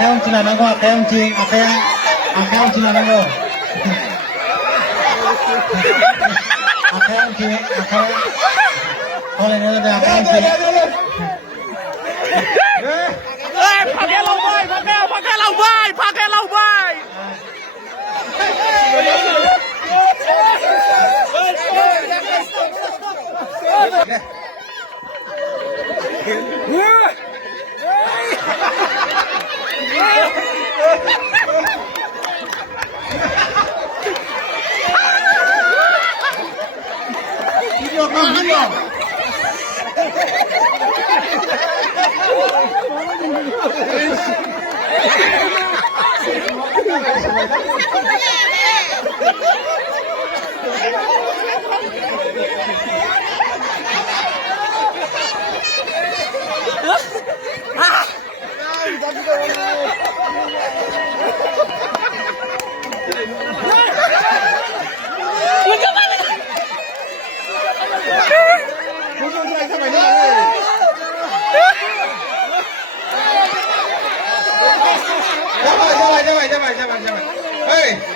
Kaya ang sila nako, kaya ang ching, kaya ang sila nako. Kaya ang ching, kaya. Thôi nữa là kaya ang ching. Phá cái lâu bay, phá cái lâu bay, phá cái lâu bay. Ra vậy. Ê.